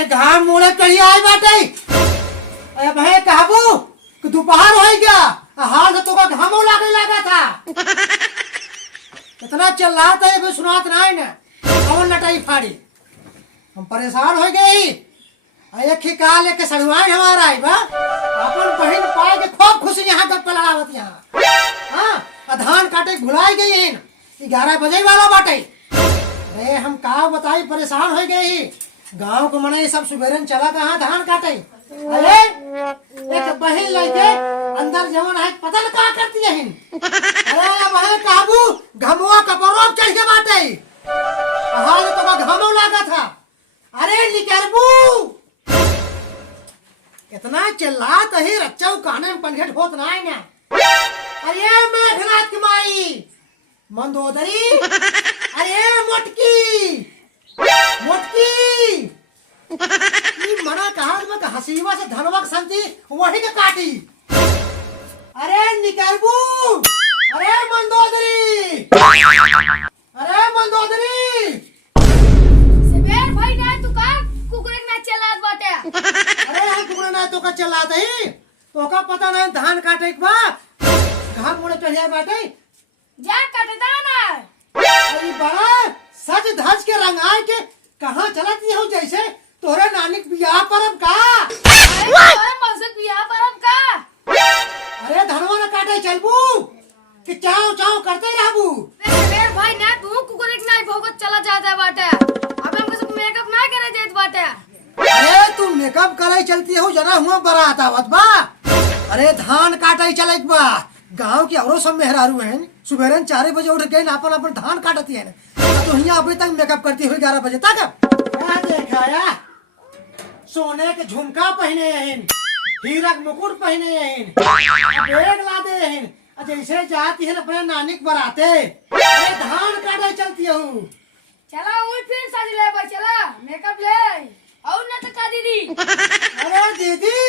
अरे घाम मुड़े कहिया आई बाटे। अरे भाई कहबू कि दोपहर हो गया हाल से तो का घामो लागे लगा था। इतना चल रहा था ये सुनात ना है ना कौन लटाई फाड़ी। हम परेशान हो गई। एक ही कहा लेके सड़ुआई हमारा आई बा अपन बहन पाए के खूब खुशी यहाँ तक पलावत यहाँ। हाँ धान काटे भुलाई गई है 11 बजे वाला बाटे। अरे हम का बताई परेशान हो गई। गांव को मने सब सुबेरन चला कहाँ धान काटे। अरे एक बहन लेके अंदर जवन है पता न का करती है। अरे बहन काबू घमुआ कपड़ों चढ़ के बाटे हाल तो घमो लागा था। अरे निकरबू इतना चिल्लात ही रच्चा काने में पनघट होत ना है ना। अरे मेघनाथ की माई मंदोदरी अरे मोटकी मोटकी मना कहा हसीवा से धनवा संति वही के काटी। अरे निकलबू अरे मंदोदरी अरे मंदोदरी सबेर भाई ना तू का कुकुरे ना चलात बाटे। अरे हम कुकुरे ना तो का चलात ही तो का पता नहीं धान काटे के बा घाम मुड़े चढ़िया बाटे जा कटदा ना। अरे बड़ा सज धज के रंगाई के कहाँ चलती हो जैसे तोरे नानी के बियाह परब का। अरे मौसक बियाह परब का। अरे धनवा न काटे चलबू कि चाव चाव करते रहबू। सबेर भाई ना तू कुकुरे ना भोगत चला जाता बाटे। अब हम कुछ मेकअप ना करे देत बाटे। अरे तू मेकअप करे चलती हो जना हुआ बारात आवत बा। अरे धान काटे चलत बा गांव की औरों सब मेहरारू हैं सुबह 4 बजे उठ गए अपन अपन धान काटती है तो यहाँ अभी तक मेकअप करती हुई 11 बजे तक। क्या देखा या सोने के झुमका पहने हैं हीरा के मुकुट पहने हैं बैग लादे हैं जैसे जाती है अपने नानी के बराते। अरे धान काटे चलती हो। चला उठ फिर सज ले भाई चला मेकअप ले और ना तो का दीदी। अरे दीदी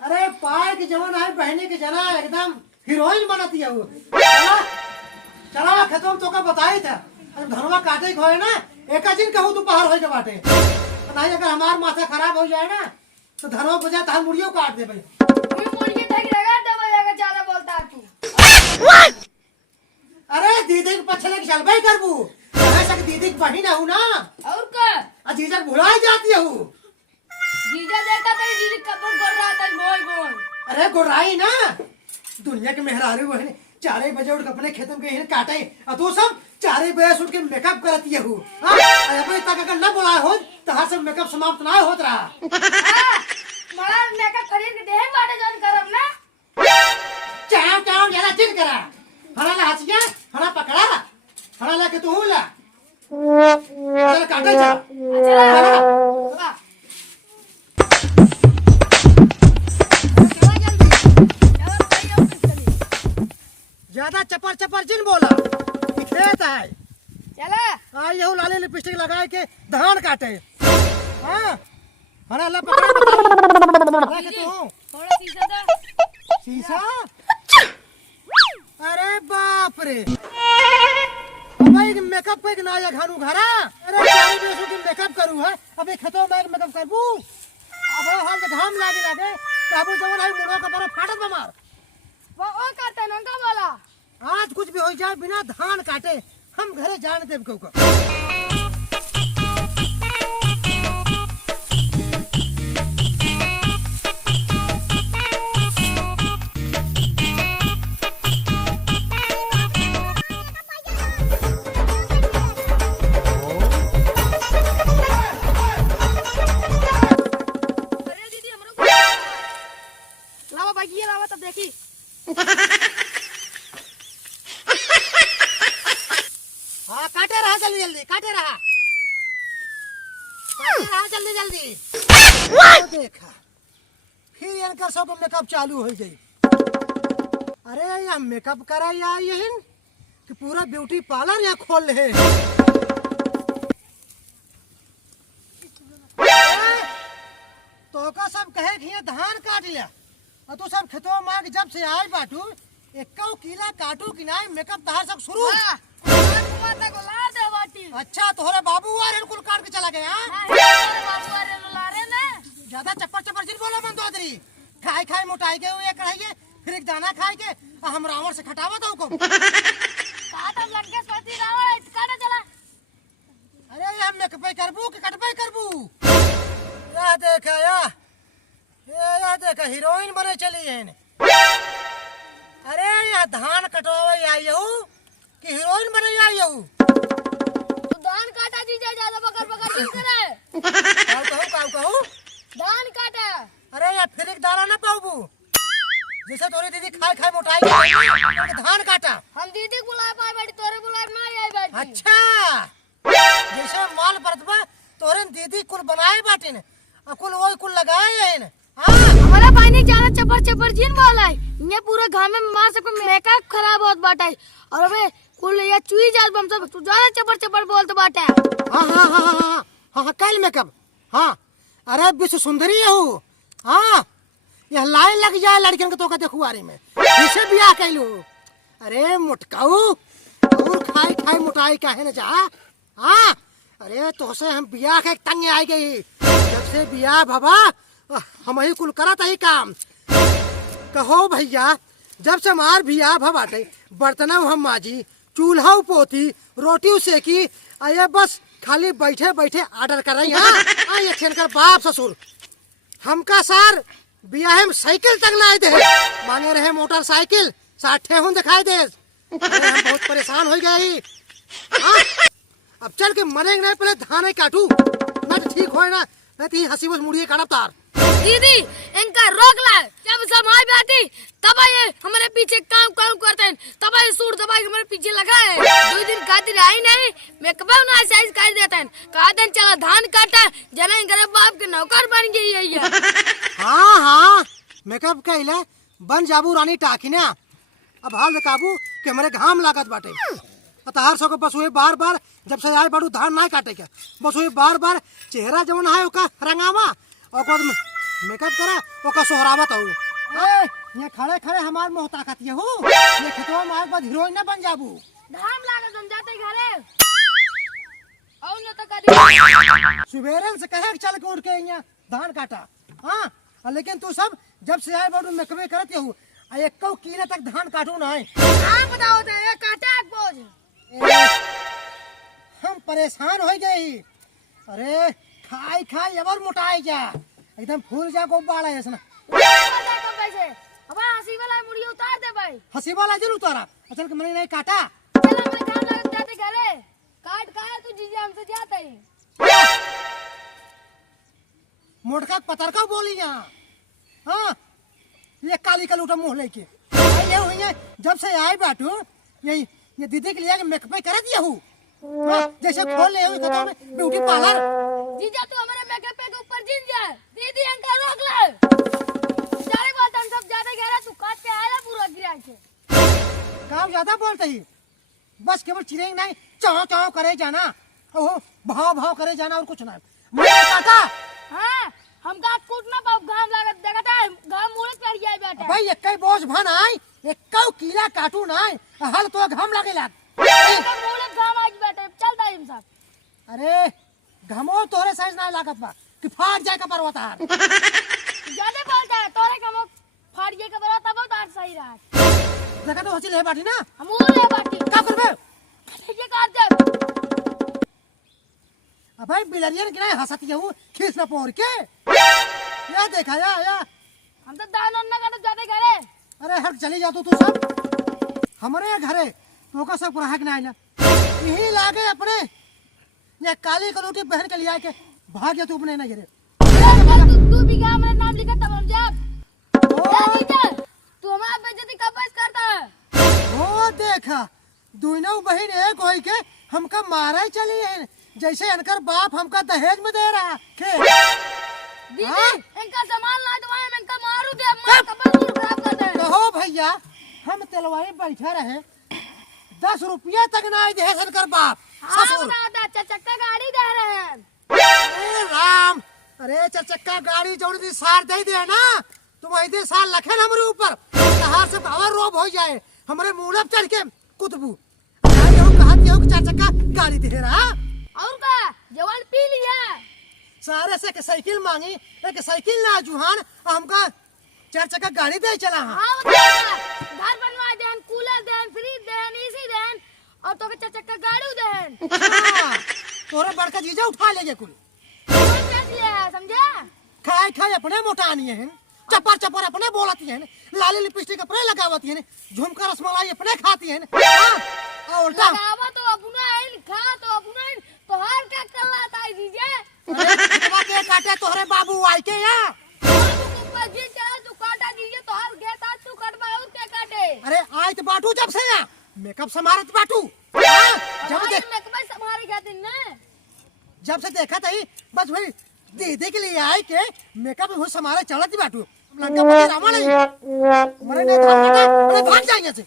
अरे पाए की जवन है बहनी की जना एकदम हीरोइन बनती है वो। चला खेतों तो का बताई था धनवा काटे खोए ना एक दिन कहूँ दोपहर हो के बाटे नहीं अगर हमार माथा खराब हो जाए ना तो धनवा बजा तो मुड़ियों काट दे भाई। तू मुर्गी तक लगा दबा अगर ज्यादा बोलता तू। अरे दीदी के पछले के चलबे करबू ऐसा कि दीदी की बहन हूँ ना और का अजीजा भुलाई जाती हूँ। जीजा देखा था दीदी कपड़ गोर रहा था गोल गोल। अरे गोराई ना दुनिया के मेहरारू बहन 4 बजे उठ अपने खेतों के हिन काटे और तू सब 4 बजे उठ के मेकअप करती है हूँ। अभी तक अगर न बोला हो तो हर सब मेकअप समाप्त ना होत रहा। मरा मेकअप खरीद के देह बाटे जन करब ना। चाव चाव ज्यादा चिल करा हरा ला हसिया हरा पकड़ा हरा ला के तू ला चल काटे जा। चला ज्यादा चपर चपर जिन बोला खेत है। चला आई यहू लाली लिपस्टिक लगा के धान काटे। हाँ हरा ला पकड़ा के तू थोड़ा शीशा दे शीशा। अरे बाप रे भाई मेकअप पे ना या घानू घरा। अरे 4 बजे की मेकअप करू है अभी खेतों में मेकअप करबू अब हाल तो घाम लागे लागे काबू जवन है मुड़ो का बड़ा फाटत बमार। वो ओ करते न का बोला आज कुछ भी हो जाए बिना धान काटे हम घरे जाने देव को। अरे दीदी हमरो लावा बाकी ये लावा तब देखी। हाँ काटे रहा जल्दी जल्दी काटे रहा जल्दी जल्दी। देखा फिर इनका सब मेकअप चालू हो गई। अरे यह मेकअप करा या यही कि पूरा ब्यूटी पार्लर यहाँ खोल ले। तो का सब कहे कि ये धान काट लिया और तू सब खेतों मार जब से आए बाटू 1 किला काटू कि नहीं मेकअप तहार सब शुरू। माता को ला दे बाटी। अच्छा तोहरे बाबू आ रहे कुल काट के चला गया। बाबू आ रहे लो ला रे ज्यादा चप्पर चप्पर जिन बोला मन दोदरी खाए खाए मोटाई के हुए कढ़ाइए फिर एक दाना खाए के हम रावण से खटावा दो को कहा था लड़के सोती रावण काटा चला। अरे ये मेकपे करबू कि कटपे करबू या देखा या देखा हीरोइन बने चली है अरे या धान कटवावे आई हूँ कि हीरोइन बने आई हूँ तू धान काटा जीजा ज्यादा बकर बकर क्यों करे काऊ कहूँ धान काटा। अरे यार फिर एक दाना ना पाऊबू जैसे तोरी दीदी खाए खाए मोटाई के धान काटा हम दीदी को बुलाए पाए बैठी तोरे बुलाए ना आई बैठी। अच्छा जैसे माल बरतबा तोरे दीदी कुल बनाए बाटिन कुल वही कुल लगाए हैं हमारा पानी ज्यादा चपर चपर जिन बोला है ये पूरे घर में मार सबको मेकअप खराब होत बाटा है और हमें कुल ये चुई जात बम सब तू ज्यादा चपर चपर बोलत बाटा है। हाँ कल मेकअप हाँ अरे विश्व सुंदरी है हूँ हाँ यह लाइन लग जाए लड़कियों के तो का देखू आरे में इसे बियाह कैलू अरे मोटकाऊ और खाए खाए मोटाई का है ना जा हाँ अरे तो से हम बियाह के तंग आई गई जब से बियाह बाबा हम ही कुल करा था ही काम कहो भैया जब से हमार बियाह भबाटे बर्तना हम माजी चूल्हा पोती रोटी सेकी आये बस खाली बैठे बैठे ऑर्डर कर रही हाँ ये खेलकर बाप ससुर हमका सार बियाह में साइकिल तक लाए दे मांगे रहे मोटरसाइकिल 60 हूं दिखाई दे अरे हम बहुत परेशान हो गए हाँ अब चल के मरेंगे नहीं पहले धान ही काटू ना तो ठीक हो ना नहीं हंसी बस मुड़िए काटब तार दीदी इनका रोक ला जब सब आई बैठी तब ये हमारे पीछे काम काम करते हैं तब ये सूट दबाई हमारे पीछे लगा है 2 दिन खातिर आई नहीं मैं कब ना साइज कर देता है कहा दिन चला धान काटा जना इनके बाप के नौकर बन गई है ये हाँ मेकअप कहला बन जाबू रानी टाकिना अब हाल काबू कि हमारे घाम लागत बाटे तार सो बस हुए बार बार जब से आए बाड़ू धान ना काटे के बस हुए बार बार चेहरा जवन है ओका रंगावा और मेकअप करा ओका सोहरावा तो ये खड़े खड़े हमार मोह ताकत ये हो ये खतवा मार बाद हीरोइन ना बन जाबू धाम लागत हम जाते घरे और न तो कदी सुबेरन से कहे चल के उठ के यहाँ धान काटा हाँ लेकिन तू सब जब से आए बाड़ू मेकअप करत हूँ एक कीले तक धान काटू ना हाँ बताओ तो ये काटा एक बोझ हम परेशान हो गए अरे खाई खाई अब मोटाई जा एकदम फूल जा को बाड़ा है इसना पैसे अब हंसी वाला मुड़ी उतार दे भाई हंसी वाला जरूर उतारा असल के मैंने नहीं काटा चल हमने काम लग जाते घरे काट काहे तू जीजा हमसे जाता है मोटका पतरका बोली यहाँ हाँ ये काली का लूटा मुंह लेके ये हुई है जब से आए बाटू ये दीदी के लिए मेकअप कर दिया हूँ जैसे खोल ले ब्यूटी पार्लर जीजा तू हमारे मेकअप के ऊपर जिन जा दीदी अंकल रोक ले सारे बात हम सब ज्यादा कह रहा तू काट के आया पूरा गिरा के काम ज्यादा बोलते ही बस केवल चिरेंगे नहीं चाव चाव करे जाना ओहो भाव भाव करे जाना और कुछ ना मैं काटा हाँ हम का कूटना पाप घाम लागत देखता है घाम मुड़े कर जाए बेटा भाई एक बोझ भन आई एक कीला काटू ना हल तो घाम लगे लाग मुड़े घाम आज बेटा चलता है सब अरे घमो तोरे साइज ना लागत बा कि फाट जाए का पर्वतार ज्यादा बोलता है तोरे कमो फाट जाए का पर्वत बहुत आठ सही रहा लगा तो हंसी ले बाटी ना हम ले बाटी का करबे ये काट दे अब भाई बिलरियन की ना हंसती हूँ खींच ना पोर के या देखा या हम तो दान अन्ना का तो जाते घरे अरे हट चली जा तू सब हमारे घरे तो का सब ग्राहक ना आइला यही लागे अपने ये काली कलूटी पहन के लिया के भाग जा तू अपने ना गिरे तू भी क्या मेरा नाम लिखा तब हम जब तू हमारा बेइज्जती कब बस करता है वो देखा दोनों बहन एक होई के हमका मारा ही चली है जैसे अनकर बाप हमका दहेज में दे रहा के दीदी इनका सामान ला दो मैं इनका मारू दे मार कपड़ा दूर खराब कर दे कहो भैया हम तेलवाई बैठे रहे 10 रुपया तक ना दे अनकर बाप ससुर चक्का गाड़ी दे रहे हैं अरे राम अरे चक्का गाड़ी जोड़ दी सार दे दे ना तुम ऐसे साल लखे ना हमारे ऊपर तहार से पावर रोब हो जाए हमारे मुंह चढ़ के कुतबू कहा चार चक्का गाड़ी दे रहा और का जवान पी लिया सारे से के साइकिल मांगी, एक साइकिल ना जुहान हमका 4 चक्का गाड़ी दे चला। हाँ घर बनवा देन, कूलर देन, फ्रिज देन, एसी देन और तो के 4 चक्का गाड़ी देन। हाँ, तोरे बड़का जीजा उठा लेगे कुल। कौन बेच ले है समझा? खाए खाए अपने मोटानी है, चपर चपर अपने बोलती है, लाली लिपस्टिक अपने लगावती है, झुमका रसमलाई अपने खाती है। हाँ, और उल्टा लगावा तो अपना है, खा तो अपना है, तो हर क्या कर लाता है जीजे? अरे के काटे तोहरे बाबू आई के यहाँ। तू पजी चला तू काटा जीजे तो हर गेता तू कटवा और क्या काटे? अरे आई तो बाटू जब से यहाँ मेकअप समारत बाटू। हाँ, जब से देखा था ही बस भाई दीदी के लिए आए के मेकअप हो समारे चलती बाटू लंका पति रामा नहीं मरे नहीं अरे भाग जाएंगे से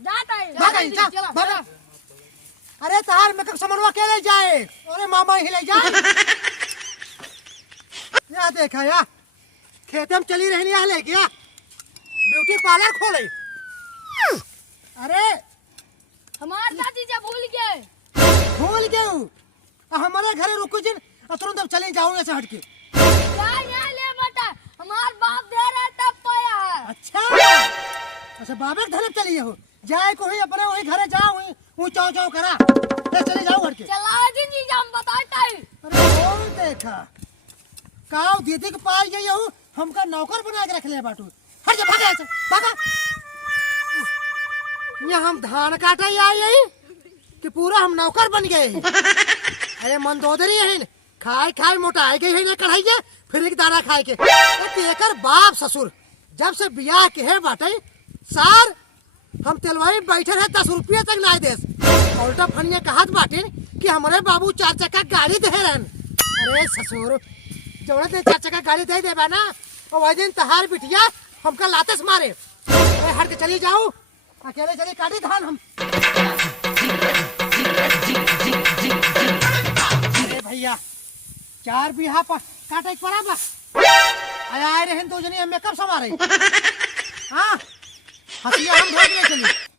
जाता है भाग आई जा भाग। अरे तार मेकअप समरवा के ले जाए, अरे मामा ही ले जाए। या देखा या खेते में चली रहनी है ले गया ब्यूटी पार्लर खोले। अरे हमारे साथ जीजा भूल गए हमारे घरे रुको जिन तुरंत चले जाऊंगे से हटके। यहाँ ले बेटा हमार बाप दे रहा है तब पाया है। अच्छा बाबे के धरम चलिए हो जाए को ही अपने वही घरे जाओ वही चाव चाव करा ले चले जाओ हटके। चला जीजा हम बताता है। अरे कौन देखा काव दीदी के पास गई हूँ हमका नौकर बना के रख ले बाटू। हट जा भागा ऐसे भागा। यहाँ हम धान काटा ही आए यही कि पूरा हम नौकर बन गए। अरे मंदोदरी है खाए खाए मोटा आए गई है ना कढ़ाई के फिर एक दाना खाए के तेकर बाप ससुर जब से बियाह के है बाटे सार हम तेलवाई बैठे रहे 10 रुपया तक ना दे उल्टा फनिया कहत बाटे कि हमारे बाबू 4 चक्का गाड़ी दे रहन। अरे ससुर जौने दिन 4 चक्का गाड़ी दे देबा ना और वही दिन तहार बिटिया हमका लातेस मारे। अरे हट के चली जाओ अकेले चली काटी धान हम। अरे भैया 4 बीघा काटे पड़ा बा आए रहे 2 जने मेकअप समारे। हाँ हसिया हम भेज नहीं चली।